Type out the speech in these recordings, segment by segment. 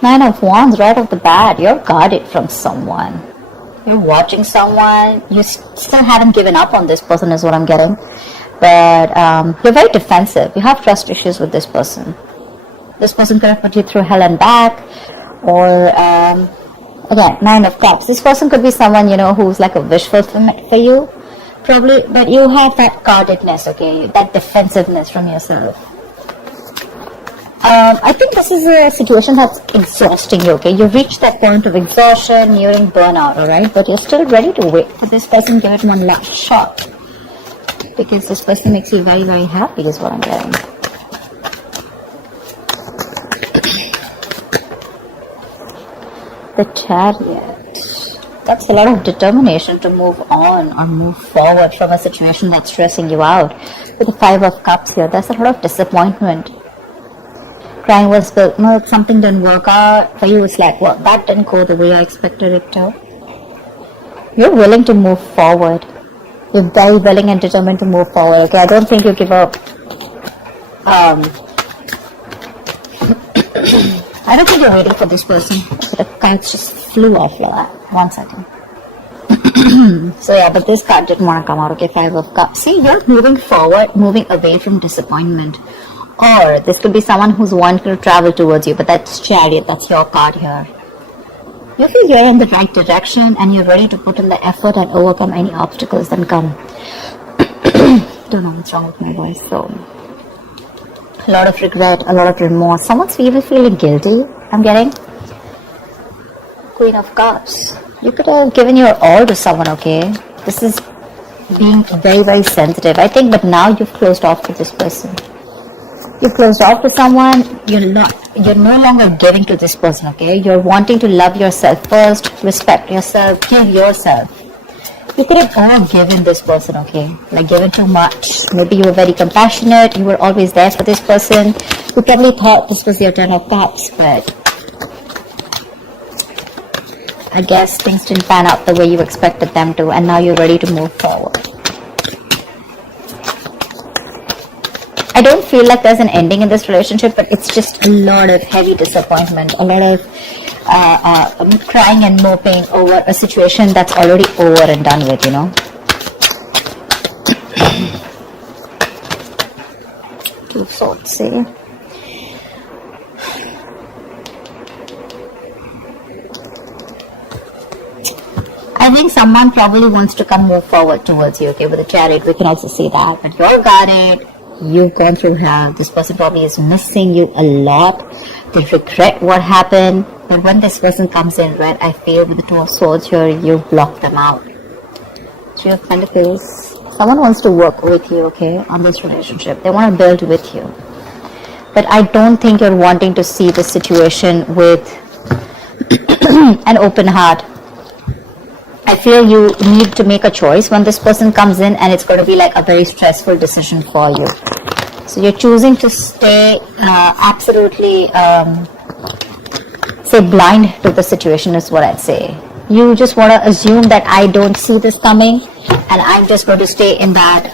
Nine of Wands right off the bat. You're guarded from someone. You're watching someone. You still haven't given up on this person is what I'm getting. But you're very defensive. You have trust issues with this person. This person could have put you through hell and back. Or, again, Nine of Cups. This person could be someone, who's like a wish fulfillment for you. Probably, but you have that guardedness, okay? That defensiveness from yourself. I think this is a situation that's exhausting you, okay? You've reached that point of exhaustion, nearing burnout, alright? But you're still ready to wait for this person, give it one last shot. Because this person makes you very, very happy is what I'm getting. The Chariot. That's a lot of determination to move on or move forward from a situation that's stressing you out. With the Five of Cups here, there's a lot of disappointment. Crying will spill milk, something didn't work out. For you, it's like, well, that didn't go the way I expected it to. You're willing to move forward. You're very willing and determined to move forward, okay? I don't think you give up. I don't think you're waiting for this person. The cards just flew off like that. 1 second. So yeah, but this card didn't want to come out, okay? Five of Cups. See, you're moving forward, moving away from disappointment. Or this could be someone who's wanting to travel towards you, but that's Chariot, that's your card here. You feel you're in the right direction and you're ready to put in the effort and overcome any obstacles that come. Don't know what's wrong with my voice. So, a lot of regret, a lot of remorse. Someone's even feeling guilty, I'm getting. Queen of Cups. You could have given your all to someone, okay? This is being very, very sensitive, I think, but now you've closed off to this person. You've closed off to someone, you're no longer giving to this person, okay? You're wanting to love yourself first, respect yourself, give yourself. You could have all given this person, okay? Like given too much. Maybe you were very compassionate, you were always there for this person. You probably thought this was your Ten of Cups, but I guess things didn't pan out the way you expected them to, and now you're ready to move forward. I don't feel like there's an ending in this relationship, but it's just a lot of heavy disappointment, a lot of crying and moping over a situation that's already over and done with, Two of Swords, see? I think someone probably wants to move forward towards you, okay? With the Chariot, we can also see that, but you're guarded. You've gone through hell. This person probably is missing you a lot. They regret what happened. But when this person comes in red, I feel with the Two of Swords here, you block them out. Three of Pentacles. Someone wants to work with you, okay, on this relationship. They want to build with you. But I don't think you're wanting to see this situation with an open heart. I feel you need to make a choice when this person comes in, and it's going to be like a very stressful decision for you. So you're choosing to stay absolutely, say blind to the situation is what I'd say. You just want to assume that I don't see this coming, and I'm just going to stay in that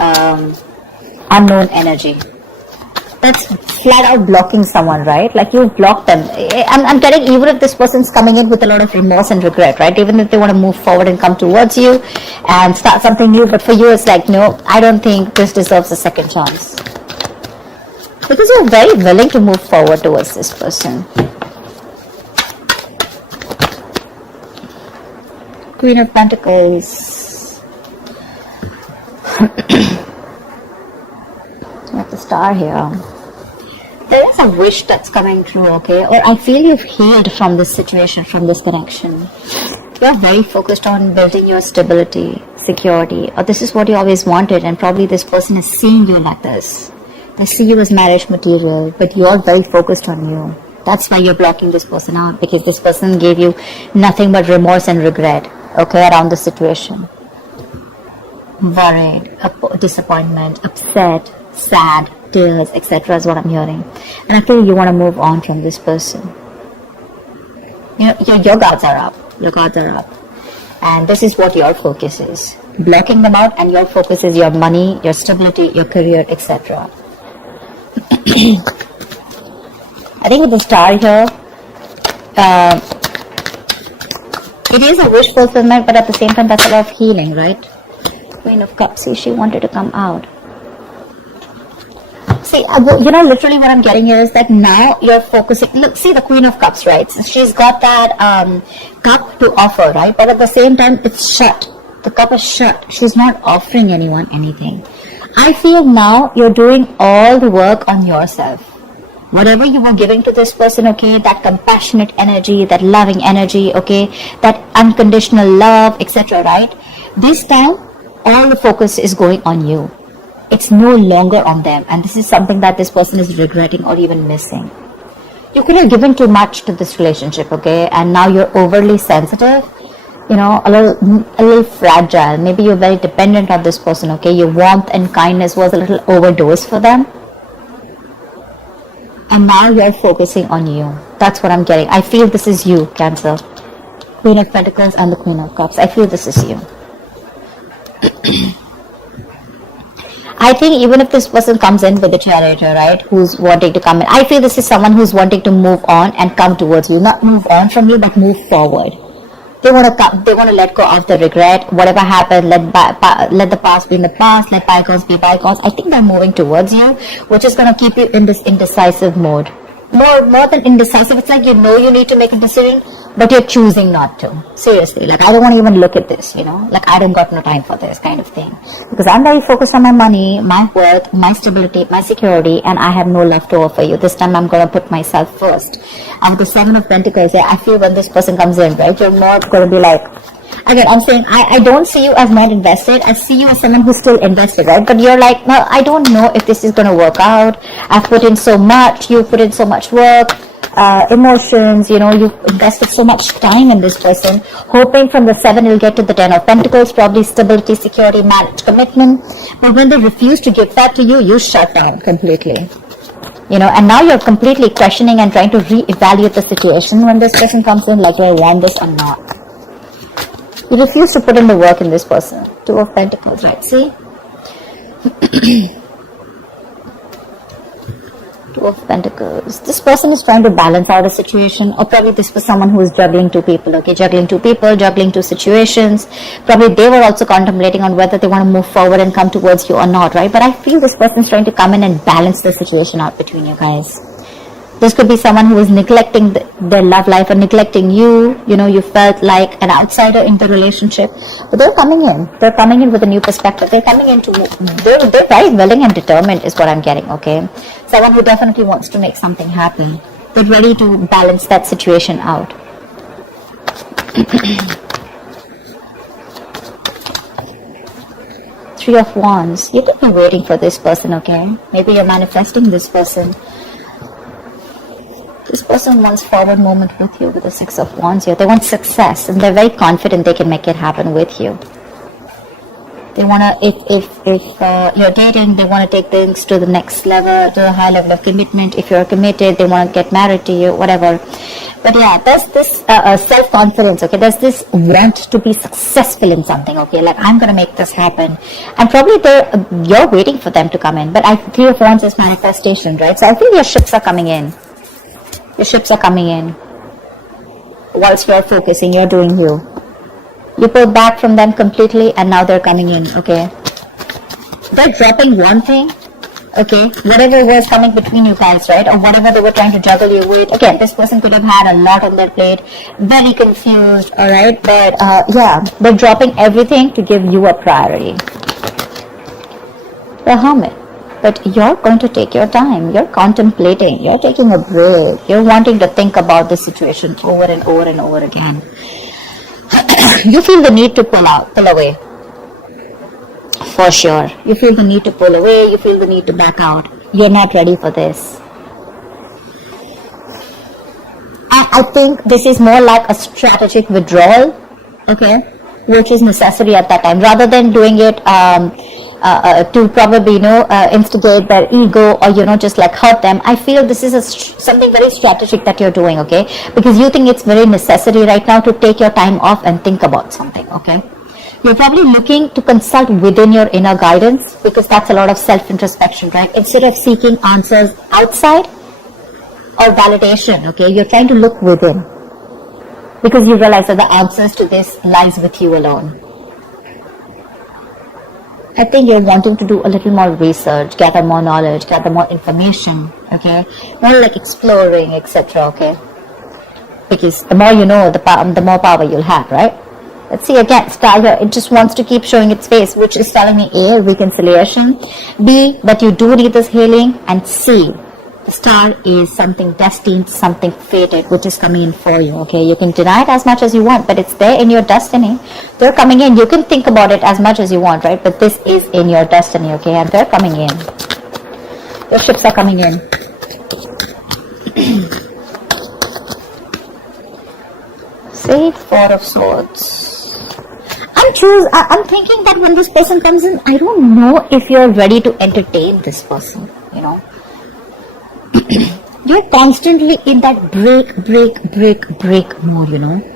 unknown energy. That's flat out blocking someone, right? Like you've blocked them. I'm getting, even if this person's coming in with a lot of remorse and regret, right? Even if they want to move forward and come towards you and start something new, but for you it's like, no, I don't think this deserves a second chance. Because you're very willing to move forward towards this person. Queen of Pentacles. With the Star here. There is a wish that's coming true, okay? Or I feel you've healed from this situation, from this connection. You're very focused on building your stability, security, or this is what you always wanted, and probably this person is seeing you like this. They see you as marriage material, but you're very focused on you. That's why you're blocking this person out, because this person gave you nothing but remorse and regret, okay, around the situation. Worried, disappointment, upset, sad, tears, etc. is what I'm hearing. And I feel you want to move on from this person. Your guards are up. Your guards are up. And this is what your focus is. Blocking them out, and your focus is your money, your stability, your career, etc. I think with the Star here, it is a wish fulfillment, but at the same time, that's a lot of healing, right? Queen of Cups, see, she wanted to come out. See, you know, literally what I'm getting here is that now you're focusing. Look, see the Queen of Cups, right? So she's got that cup to offer, right? But at the same time, it's shut. The cup is shut. She's not offering anyone anything. I feel now you're doing all the work on yourself. Whatever you were giving to this person, okay, that compassionate energy, that loving energy, okay, that unconditional love, etc., right? This time, all the focus is going on you. It's no longer on them, and this is something that this person is regretting or even missing. You could have given too much to this relationship, okay, and now you're overly sensitive, you know, a little fragile. Maybe you're very dependent on this person, okay. Your warmth and kindness was a little overdosed for them, and now you're focusing on you. That's what I'm getting. I feel this is you, Cancer. Queen of Pentacles and the Queen of Cups. I feel this is you. I think even if this person comes in with the Charioteer, right, who's wanting to come in, I feel this is someone who's wanting to move on and come towards you. Not move on from you, but move forward. They want to come, they want to let go of the regret. Whatever happened, let the past be in the past, let bygones be bygones. I think they're moving towards you, which is going to keep you in this indecisive mode. More than indecisive, it's like you know you need to make a decision, but you're choosing not to. Seriously, like I don't want to even look at this, you know, like I don't got no time for this kind of thing. Because I'm very focused on my money, my worth, my stability, my security, and I have no love to offer you. This time I'm going to put myself first. And with the Seven of Pentacles, I feel when this person comes in, right, you're more going to be like, again, I'm saying I don't see you as not invested. I see you as someone who's still invested, right? But you're like, well, I don't know if this is going to work out. I've put in so much. You've put in so much work, emotions. You know, you've invested so much time in this person, hoping from the 7 you'll get to the 10 of Pentacles, probably stability, security, marriage, commitment. But when they refuse to give that to you, you shut down completely. You know, and now you're completely questioning and trying to reevaluate the situation when this person comes in, like, do I want this or not? You refuse to put in the work in this person. 2 of Pentacles, right? See? 2 of Pentacles. This person is trying to balance out a situation, or probably this was someone who is juggling 2 people, okay? Juggling 2 people, juggling 2 situations. Probably they were also contemplating on whether they want to move forward and come towards you or not, right? But I feel this person is trying to come in and balance the situation out between you guys. This could be someone who is neglecting their love life or neglecting you. You know, you felt like an outsider in the relationship. But they're coming in. They're coming in with a new perspective. They're coming into, they're very willing and determined is what I'm getting, okay? Someone who definitely wants to make something happen. They're ready to balance that situation out. Three of Wands. You could be waiting for this person, okay? Maybe you're manifesting this person. This person wants forward movement with you with the 6 of Wands here. They want success and they're very confident they can make it happen with you. They want to, if you're dating, they want to take things to the next level, to a high level of commitment. If you're committed, they want to get married to you, whatever. But yeah, there's this self-confidence, okay? There's this want to be successful in something, okay? Like, I'm going to make this happen. And probably you're waiting for them to come in. But 3 of Wands is manifestation, right? So I feel your ships are coming in. Your ships are coming in. Whilst you're focusing, you're doing you. You pull back from them completely and now they're coming in, okay? They're dropping one thing, okay? Whatever was coming between you guys, right? Or whatever they were trying to juggle you with. Again, this person could have had a lot on their plate. Very confused, alright? But yeah, they're dropping everything to give you a priority. The Hermit. But you're going to take your time. You're contemplating. You're taking a break. You're wanting to think about the situation over and over and over again. You feel the need to pull away. For sure. You feel the need to pull away. You feel the need to back out. You're not ready for this. I think this is more like a strategic withdrawal, okay, which is necessary at that time, rather than doing it to probably, instigate their ego or, just like hurt them. I feel this is something very strategic that you're doing, okay? Because you think it's very necessary right now to take your time off and think about something, okay? You're probably looking to consult within your inner guidance, because that's a lot of self-introspection, right? Instead of seeking answers outside or validation, okay? You're trying to look within. because you realize that the answers to this lies with you alone. I think you're wanting to do a little more research, gather more knowledge, gather more information, okay? More like exploring, etc., okay? Because the more you know, the more power you'll have, right? Let's see again, star here, it just wants to keep showing its face, which is telling me A, reconciliation, B, that you do need this healing, and C, the star is something destined, something fated, which is coming in for you, okay? You can deny it as much as you want, but it's there in your destiny. They're coming in. You can think about it as much as you want, right? But this is in your destiny, okay? And they're coming in. Your ships are coming in. See, Four of Swords. I'm thinking that when this person comes in, I don't know if you're ready to entertain this person, you know? You're constantly in that break mode, you know.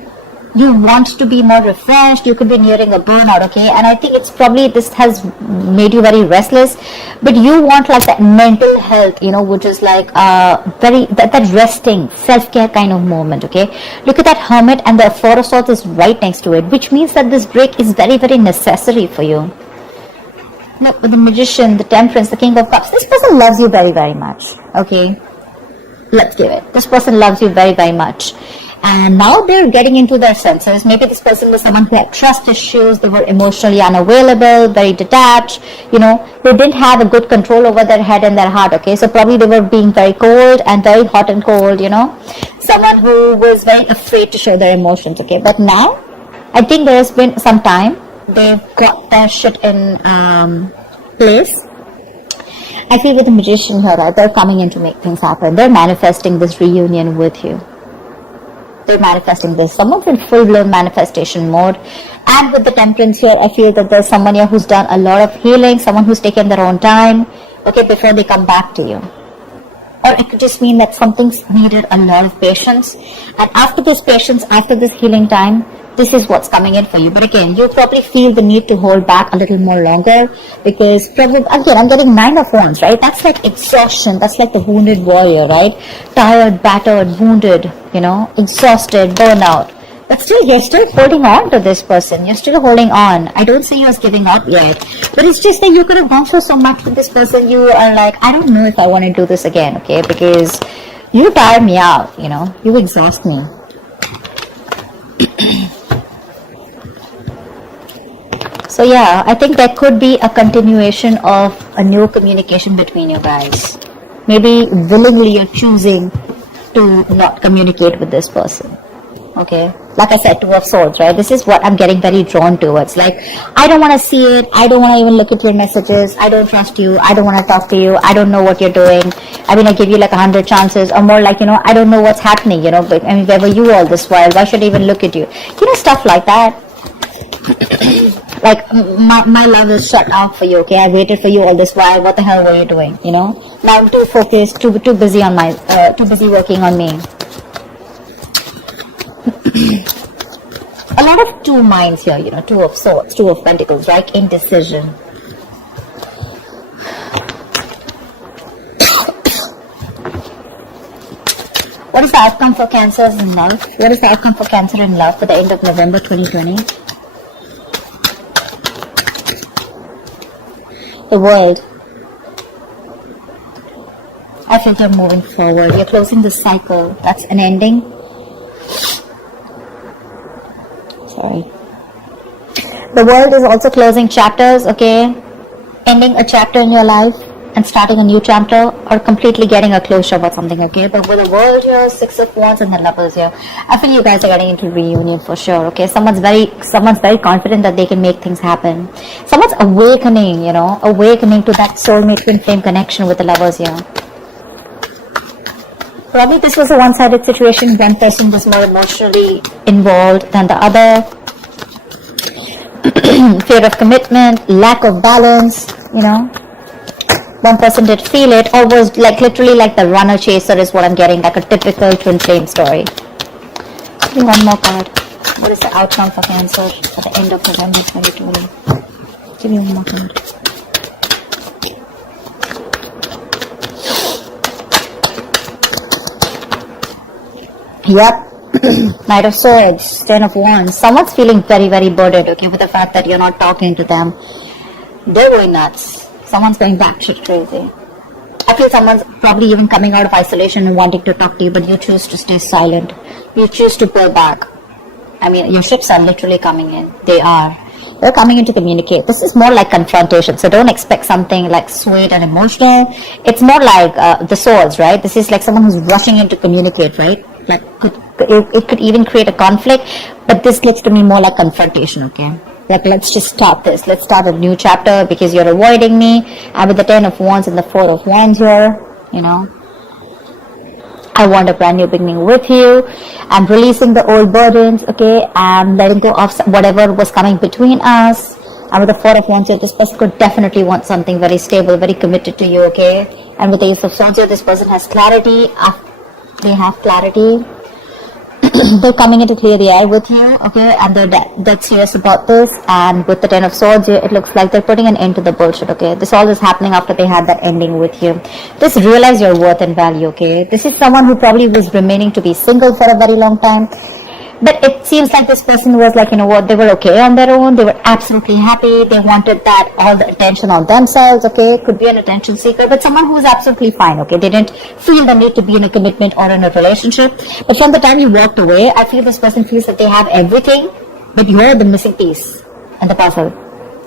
You want to be more refreshed. You could be nearing a burnout, okay? And I think it's probably, this has made you very restless, but you want like that mental health, you know, which is like that resting, self-care kind of moment, okay? Look at that Hermit, and the Four of Swords is right next to it, which means that this break is very, very necessary for you. Look, with the Magician, the Temperance, the King of Cups, this person loves you very, very much, okay? Let's give it. This person loves you very, very much. And now they're getting into their senses. Maybe this person was someone who had trust issues. They were emotionally unavailable, very detached. You know, they didn't have a good control over their head and their heart, okay? So probably they were being very cold and very hot and cold, you know? Someone who was very afraid to show their emotions, okay? But now, I think there has been some time. They've got their shit in place. I feel with the Magician here, right, they're coming in to make things happen. They're manifesting this reunion with you. They're manifesting this. Someone's in full-blown manifestation mode. And with the Temperance here, I feel that there's someone here who's done a lot of healing, someone who's taken their own time, okay, before they come back to you. Or it could just mean that something's needed a lot of patience. And after this patience, after this healing time, this is what's coming in for you. But again, you probably feel the need to hold back a little more longer, because probably, again, I'm getting 9 of Wands, right? That's like exhaustion. That's like the wounded warrior, right? Tired, battered, wounded, you know, exhausted, burnout. But still, you're still holding on to this person. You're still holding on. I don't see you as giving up yet. But it's just that you could have gone through so much with this person. You are like, I don't know if I want to do this again, okay? Because you tire me out, you know? You exhaust me. So yeah, I think there could be a continuation of a new communication between you guys. Maybe willingly you're choosing to not communicate with this person. Okay, like I said, Two of Swords, right? This is what I'm getting very drawn towards. Like, I don't want to see it. I don't want to even look at your messages. I don't trust you. I don't want to talk to you. I don't know what you're doing. I mean, I give you like 100 chances, or more like, you know, I don't know what's happening, you know, but I mean, where were you all this while? Why should I even look at you? You know, stuff like that. Like, my love is shut out for you, okay? I waited for you all this while. What the hell were you doing, you know? Now I'm too focused, too busy on too busy working on me. A lot of two minds here, you know, Two of Swords, Two of Pentacles, right? Indecision. What is the outcome for Cancers in love? What is the outcome for Cancer in love for the end of November 2020? The World. I feel you're moving forward. You're closing the cycle. That's an ending. Sorry. The World is also closing chapters, okay? Ending a chapter in your life and starting a new chapter, or completely getting a closure about something, okay? But with the World here, Six of Wands and the Lovers here, I feel you guys are getting into reunion for sure, okay? Someone's very confident that they can make things happen. Someone's awakening, you know, awakening to that soulmate twin flame connection with the Lovers here. Probably this was a one-sided situation. One person was more emotionally involved than the other. Fear of commitment, lack of balance, you know. One person did feel it, or was like literally like the runner chaser is what I'm getting, like a typical twin flame story. Give me one more card. What is the outcome for Cancer at the end of November 2020? Give me one more card. Yep. Knight of Swords, Ten of Wands. Someone's feeling very, very burdened, okay, with the fact that you're not talking to them. They're going nuts. Someone's going batshit crazy. I feel someone's probably even coming out of isolation and wanting to talk to you, but you choose to stay silent. You choose to pull back. I mean, your ships are literally coming in. They are. They're coming in to communicate. This is more like confrontation, so don't expect something like sweet and emotional. It's more like the swords, right? This is like someone who's rushing in to communicate, right? Like it could even create a conflict, but this looks to me more like confrontation, okay? Like, let's just stop this. Let's start a new chapter because you're avoiding me. And with the 10 of Wands and the 4 of Wands here, you know, I want a brand new beginning with you. I'm releasing the old burdens, okay? I'm letting go of whatever was coming between us. And with the 4 of Wands here, this person could definitely want something very stable, very committed to you, okay? And with the Ace of Swords here, this person has clarity. They have clarity. They're coming in to clear the air with you, okay, and they're dead serious about this. And with the 10 of Swords, it looks like they're putting an end to the bullshit, okay. This all is happening after they had that ending with you. Just realize your worth and value, okay. This is someone who probably was remaining to be single for a very long time, but it seems like this person was like, you know what, they were okay on their own. They were absolutely happy. They wanted that, all the attention on themselves, okay. Could be an attention seeker, but someone who was absolutely fine, okay. They didn't feel the need to be in a commitment or in a relationship. But from the time you walked away, I feel this person feels that they have everything, but you're the missing piece in the puzzle.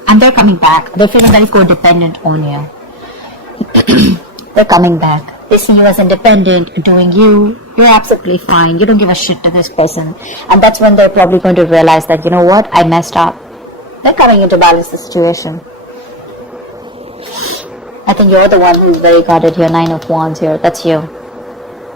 And they're coming back. They're feeling very codependent on you. They're coming back. They see you as independent, doing you. You're absolutely fine. You don't give a shit to this person. And that's when they're probably going to realize that, you know what, I messed up. They're coming in to balance the situation. I think you're the one who's very guarded here. 9 of Wands here. That's you.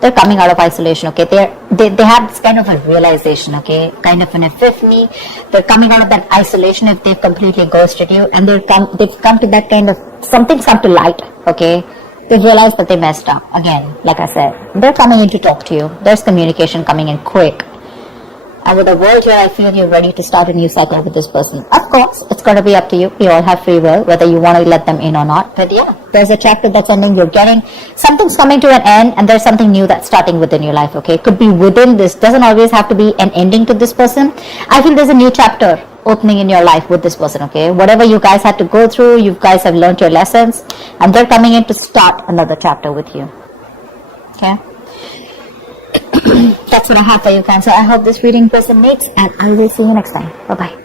They're coming out of isolation, okay? They have this kind of a realization, okay? Kind of an epiphany. They're coming out of that isolation if they've completely ghosted you. And they've come to that kind of, something's come to light, okay? They realize that they messed up. Again, like I said, they're coming in to talk to you. There's communication coming in quick. And with the world here, I feel you're ready to start a new cycle with this person. Of course, it's going to be up to you. You all have free will, whether you want to let them in or not. But yeah, there's a chapter that's ending. You're getting, something's coming to an end, and there's something new that's starting within your life, okay? Could be within this. Doesn't always have to be an ending to this person. I feel there's a new chapter opening in your life with this person, okay? Whatever you guys had to go through, you guys have learned your lessons, and they're coming in to start another chapter with you, okay? That's what I have for you, Cancer. I hope this reading resonates, and I will see you next time. Bye-bye.